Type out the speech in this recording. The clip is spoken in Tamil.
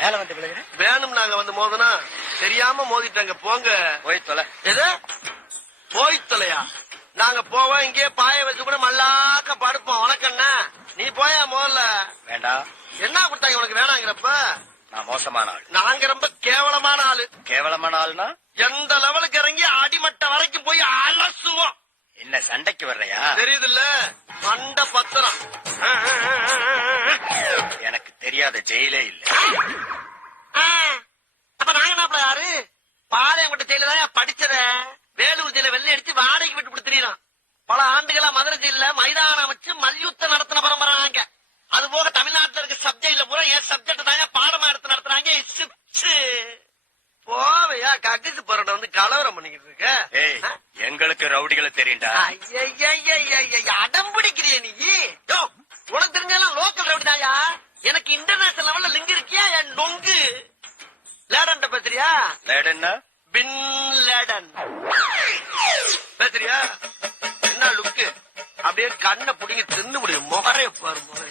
மேல வந்து விழுகிறேன். வேணும் நாங்க வந்து மோதனா தெரியாம மோதிட்டாங்க. போங்க போய் தொலை. எது போய் தொலையா? நாங்க போவோம், இங்கே பாய வச்சு கூட மல்லாக்க படுப்போம். உனக்கண்ணா நீ போயா முதல்ல. வேண்டாம். என்ன கொடுத்தாங்க உனக்கு வேணாங்கிறப்ப? நான் மோசமான ஆள். நாங்க ரொம்ப கேவலமான ஆளு. கேவலமான ஆள்னா எந்த லெவலுக்கு இறங்கி அடிமட்ட வரைக்கும் போய் அலசுவோம். என்ன சண்டைக்கு வர்றையா? தெரியுது இல்ல மண்ட பத்திரம். எனக்கு தெரியாத ஜெயிலே இல்ல. அப்ப நாங்க என்ன யாரு? பாளையங்கோட்டை ஜெயில தான் படிச்சத. வேலூர் ஜெயில வெள்ளை அடிச்சு வாடகைக்கு விட்டு கொடுத்துறான். பல ஆண்டுகளா மதுரை ஜெயில மைதானம் வச்சு மல்யுத்தம் நடத்தின பரம்பரை நாங்க. அது போக தமிழ்நாட்டுல இருக்க சப்ஜெக்ட்ல பூரா என் சப்ஜெக்ட் தாங்க பாடமா எடுத்து நடத்துறாங்க. போவையா கக்கிச்சு போறட வந்து கலவரம் பண்ணிக்கிட்டு இருக்க. எங்களுக்கு ரவுடிகளை தெரியுண்டா. அடம் பிடிக்கிறிய நீ? உனக்கு தெரிஞ்சாலும் லோக்கல் ரவுடி தாயா. எனக்கு இன்டர்நேஷனல் லெவல்ல லிங்க் இருக்கியா? என் நொங்கு லேடன் பேசுறியா? லேடன்னா பின் லேடன் பேசுறியா? என்ன லுக்கு? அப்படியே கண்ணை புடிங்க தின்னு முடியும். முகரே பாரு முகரே.